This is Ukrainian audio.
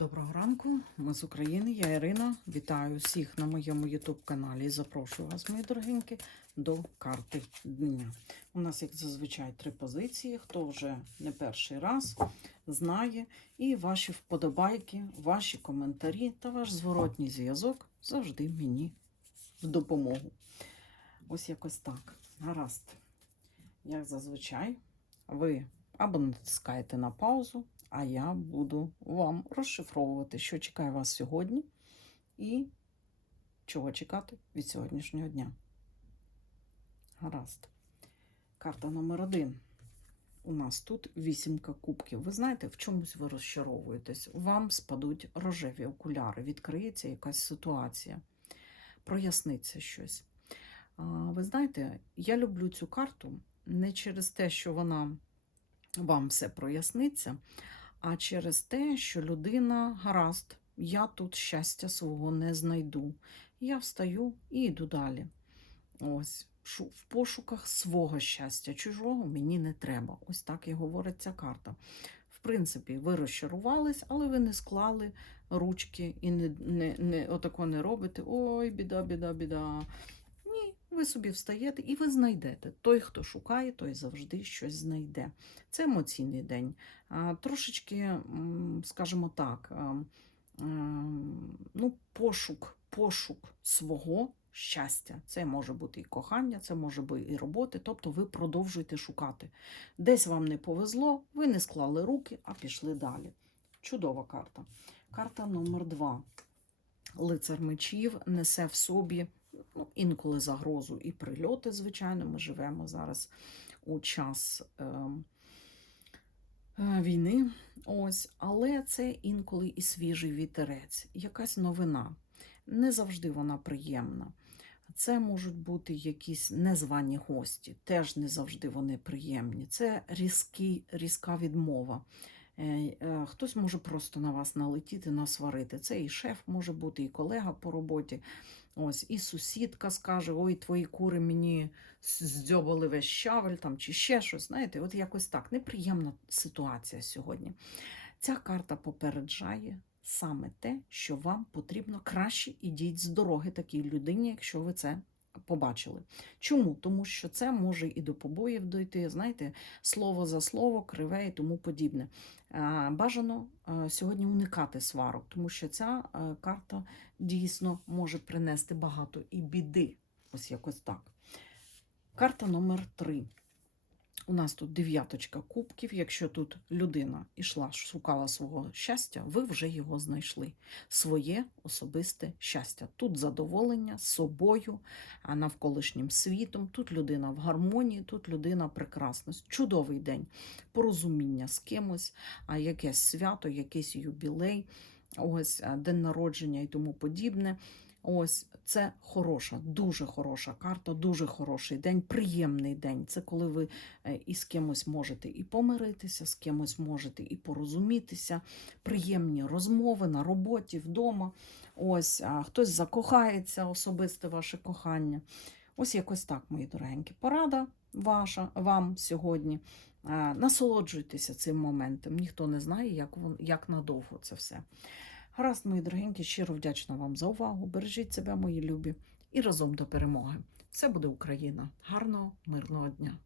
Доброго ранку, ми з України, я Ірина. Вітаю всіх на моєму YouTube-каналі і запрошую вас, мої дорогенькі, до карти дня. У нас, як зазвичай, три позиції. Хто вже не перший раз знає, і ваші вподобайки, ваші коментарі та ваш зворотній зв'язок завжди мені в допомогу. Ось якось так. Гаразд. Як зазвичай, ви або натискаєте на паузу, а я буду вам розшифровувати, що чекає вас сьогодні і чого чекати від сьогоднішнього дня. Гаразд. Карта номер один. У нас тут вісімка кубків. Ви знаєте, в чомусь ви розчаровуєтесь. Вам спадуть рожеві окуляри, відкриється якась ситуація, проясниться щось. А, Ви знаєте, я люблю цю карту не через те, що вона вам все проясниться, а через те, що людина гаразд, я тут щастя свого не знайду. Я встаю і йду далі. Ось, в пошуках свого щастя, чужого мені не треба. Ось так і говорить ця карта. В принципі, ви розчарувались, але ви не склали ручки і не, не, не, отако не робите. Ой, біда, біда, біда. Ви собі встаєте і ви знайдете. Той, хто шукає, той завжди щось знайде. Це емоційний день. Трошечки, скажімо так, ну, пошук, пошук свого щастя. Це може бути і кохання, це може бути і роботи. Тобто ви продовжуєте шукати. Десь вам не повезло, ви не склали руки, а пішли далі. Чудова карта. Карта номер два. Лицар мечів несе в собі ну, інколи загрозу і прильоти, звичайно. Ми живемо зараз у час ем, е, війни. Ось, але це інколи і свіжий вітерець, якась новина. Не завжди вона приємна. Це можуть бути якісь незвані гості, теж не завжди вони приємні. Це різкий, різка відмова. Е, е, Хтось може просто на вас налетіти, насварити. Це і шеф може бути, і колега по роботі. Ось, і сусідка скаже: Ой, твої кури мені здьобали весь щавель там, чи ще щось. Знаєте, от якось так. Неприємна ситуація сьогодні. Ця карта попереджає саме те, що вам потрібно краще ідіть з дороги такій людині, якщо ви це побачили. Чому? Тому що це може і до побоїв дойти, знаєте, слово за слово, криве і тому подібне. Бажано сьогодні уникати сварок, тому що ця карта дійсно може принести багато і біди. Ось якось так. Карта номер три. У нас тут дев'яточка кубків. Якщо тут людина ішла, шукала свого щастя, ви вже його знайшли. Своє особисте щастя. Тут задоволення собою, а навколишнім світом. Тут людина в гармонії, тут людина прекрасна. Чудовий день, порозуміння з кимось, а якесь свято, якийсь юбілей, ось день народження і тому подібне. Ось це хороша, дуже хороша карта, дуже хороший день, приємний день. Це коли ви е, і з кимось можете і помиритися, з кимось можете і порозумітися. Приємні розмови на роботі, вдома. Ось хтось закохається, особисте ваше кохання. Ось якось так, мої дорогенькі. Порада ваша вам сьогодні. Е, Насолоджуйтеся цим моментом. Ніхто не знає, як, як надовго це все. Гаразд, мої дорогенькі, щиро вдячна вам за увагу. Бережіть себе, мої любі, і разом до перемоги. Все буде Україна. Гарного, мирного дня!